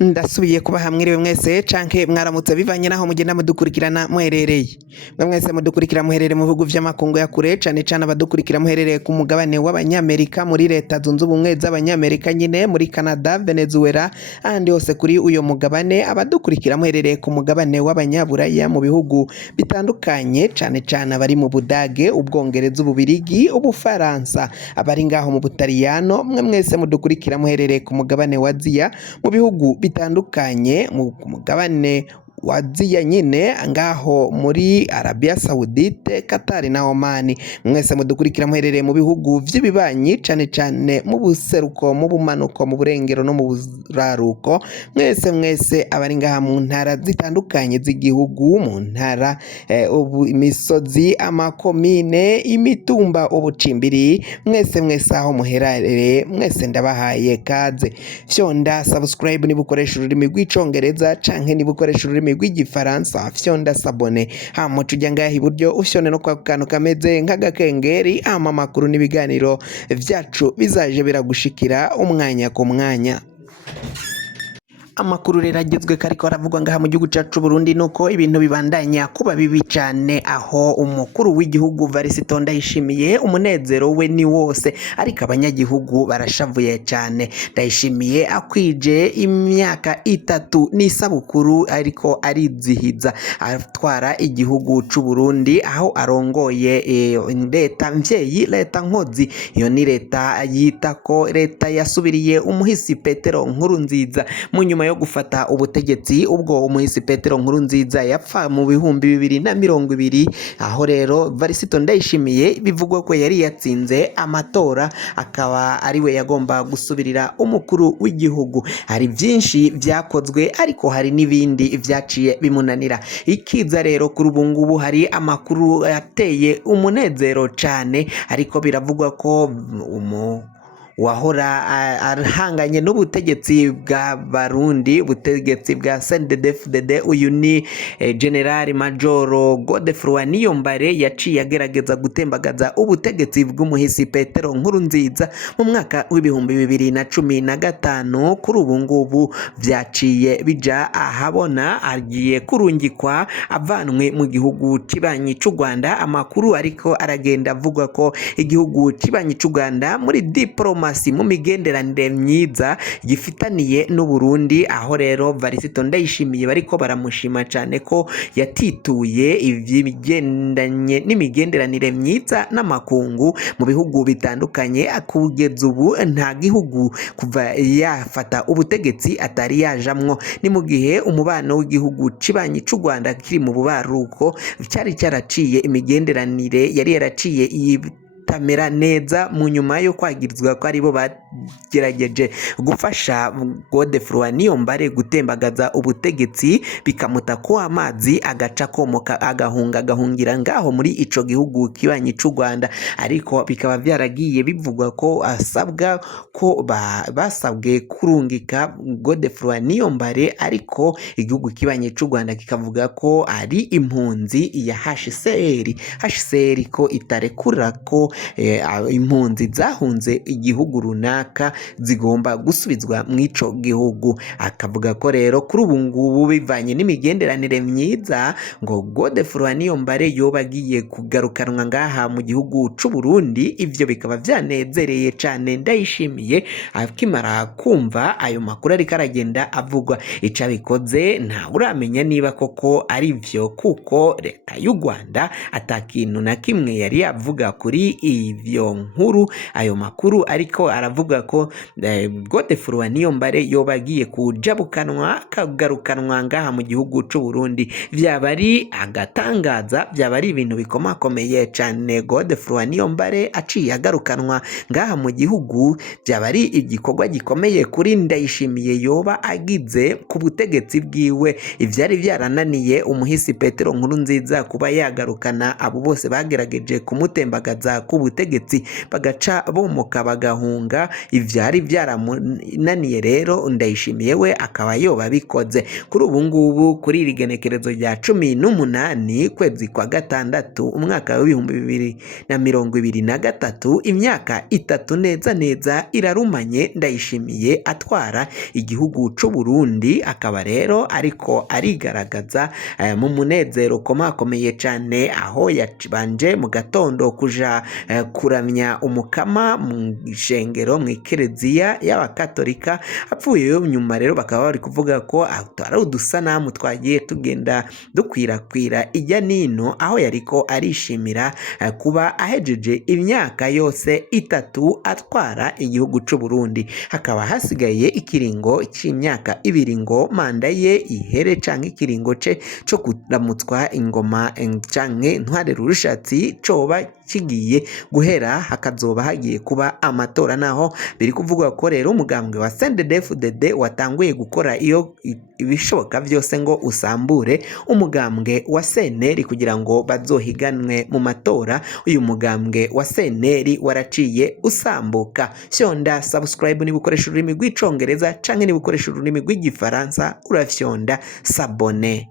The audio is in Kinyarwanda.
Ndasubiye kuba hamwiriwe mwese canke mwaramutse bivanye naho mugenda mudukurikirana muherereye. Mwese mudukurikira muherereye mu bihugu vy'amakungu ya kure cane cane abadukurikira muherereye ku mugabane w'abanyamerika muri leta zunze ubumwe z'abanyamerika nyine muri Canada, Venezuela ahandi hose kuri uyo mugabane, abadukurikira muherereye ku mugabane w'abanyaburaya mu bihugu bitandukanye cane cane abari mu Budage, Ubwongereza, Ububirigi, Ubufaransa, abari ngaho mu Butaliyano, mwese mudukurikira muherereye ku mugabane wa Aziya mu bihugu bitandukanye mu mugabane wa Aziya nyine ngaho muri Arabia Saudite, Qatar na Oman. Mwese mudukurikira muherereye mu bihugu vy'ibibanyi cane cane mu buseruko, mu bumanuko, mu burengero no mu buraruko. Mwese abari ngaha mu ntara zitandukanye z'igihugu, mu ntara imisozi, amakomine, imitumba, ubucimbiri, mwese aho muherereye mwese ndabahaye kaze. Fyonda subscribe niba ukoresha ururimi rw'icongereza canke niba ukoresha ururimi rw'igifaransa, fyonda sabone hama tujya ngaha iburyo ufyone no kwa kantu kameze nk'agakengeri, hama amakuru n'ibiganiro vyacu bizaje biragushikira umwanya ku mwanya. Amakuru rero agezwe kariko aravugwa ngaha mu gihugu cacu Burundi nuko ibintu bibandanya kuba bibi cane, aho umukuru w'igihugu Varisito Ndayishimiye umunezero we ni wose, ariko abanyagihugu barashavuye cane. Ndayishimiye akwije imyaka itatu n'isabukuru ariko arizihiza atwara igihugu c'u Burundi, aho arongoye leta mvyeyi, leta nkozi. Iyo ni leta yitako leta yasubiriye umuhisi Petero Nkurunziza mu nyuma yo gufata ubutegetsi, ubwo umuhisi Petero Nkurunziza yapfa mu bihumbi 2020. Aho rero Varisito Ndayishimiye bivugwa ko yari yatsinze amatora, akaba ariwe yagomba gusubirira umukuru w'igihugu. Hari byinshi vyakozwe ariko hari n'ibindi vyaciye bimunanira. Ikiza rero kuri ubu ngubu hari amakuru yateye umunezero cane, ariko biravugwa ko wahora arahanganye n'ubutegetsi bwa Barundi, ubutegetsi bwa CNDD-FDD, uyu ni General Major Godefroid Niyombare yaciye agerageza gutembagaza ubutegetsi bw'umuhisi Petero Nkurunziza mu mwaka w'ibihumbi 2015. Kuri ubu ngubu vyaciye bija ahabona, agiye kurungikwa avanwe mu gihugu kibanyi c'u Rwanda. Amakuru ariko aragenda avuga ko igihugu kibanyi c'u Rwanda muri diploma mu migenderanire myiza gifitaniye n'u Burundi, aho rero Varisito Ndayishimiye bariko baramushima cane ko yatituye ibigendanye n'imigenderanire myiza n'amakungu mu bihugu bitandukanye. Kugeza ubu nta gihugu kuva yafata ubutegetsi atari yajamwo, ni mu gihe umubano w'igihugu cibanyi c'u Rwanda kiri mu bubaruko cyari cyaraciye imigenderanire yari yaraciye tamera neza mu nyuma yo kwagirizwa ko aribo bagerageje gufasha Godefroid Niyombare gutembagaza ubutegetsi, bikamuta ko amazi agaca komoka agahungira ngaho muri ico gihugu kibanyi c'u Rwanda. Ariko bikaba byaragiye bivugwa ko asabwa ko basabwe kurungika Godefroid Niyombare, ariko igihugu kibanyi c'u Rwanda kikavuga ko ari impunzi ya HCR ko itarekura ko impunzi zahunze igihugu runaka zigomba gusubizwa mw'ico gihugu. Akavuga ko rero kuri ubu ngubu bivanye n'imigenderanire myiza ngo Godefroid Niyombare yoba agiye kugarukanwa ngaha mu gihugu c'u Burundi. Ivyo bikaba vyanezereye cane Ndayishimiye akimara kumva ayo makuru ariko aragenda avugwa. Ica bikoze nta uramenya niba koko ari vyo, kuko leta y'u Rwanda atakintu na kimwe yari yavuga kuri ivyo nkuru. Ayo makuru ariko aravuga ko Godefroid Niyombare yoba agiye kujabukanwa kagarukanwa ngaha mu gihugu c'u Burundi. Vyaba ari agatangaza, vyaba ari ibintu bikomakomeye cane. Godefroid Niyombare aciye agarukanwa ngaha mu gihugu, vyaba ari igikorwa gikomeye kuri Ndayishimiye yoba agize ku butegetsi bwiwe. Ivyari vyarananiye umuhisi Petero Nkurunziza kuba yagarukana abo bose bagerageje kumutembagaza Kubutegetsi bagaca bomoka bagahunga ivyari byaramunaniye. Rero Ndayishimiye we akaba yoba bikoze kuri ubu ngubu kuri iri genekerezo rya 18 kwezi kwa gatandatu umwaka wa 2023, imyaka itatu neza neza irarumanye Ndayishimiye atwara igihugu c'u Burundi. Akaba rero ariko arigaragaza mu munezero komakomeye cyane, aho yabanje mu gatondo kuja kuramya umukama mu ishengero mu ikereziya y'abakatolika. Apfuyeyo nyuma rero bakaba bari kuvuga ko ari udusanamu twagiye tugenda dukwirakwira ijya nino, aho yariko arishimira kuba ahejeje imyaka yose itatu atwara igihugu c'u Burundi. Hakaba hasigaye ikiringo c'imyaka ibiri ngo manda ye ihere canke ikiringo co kuramutswa ingoma canke ntware rushatsi coba kigiye guhera, hakazoba hagiye kuba amatora. Naho biri kuvuga ko rero umugambwe wa CNDD-FDD watanguye gukora iyo ibishoboka byose ngo usambure umugambwe wa CNL kugira ngo bazohiganwe mu matora. Uyu mugambwe wa CNL waraciye usambuka. Fyonda subscribe niba ukoresha ururimi rw'icongereza canke niba ukoresha ururimi rw'igifaransa urafyonda sabone.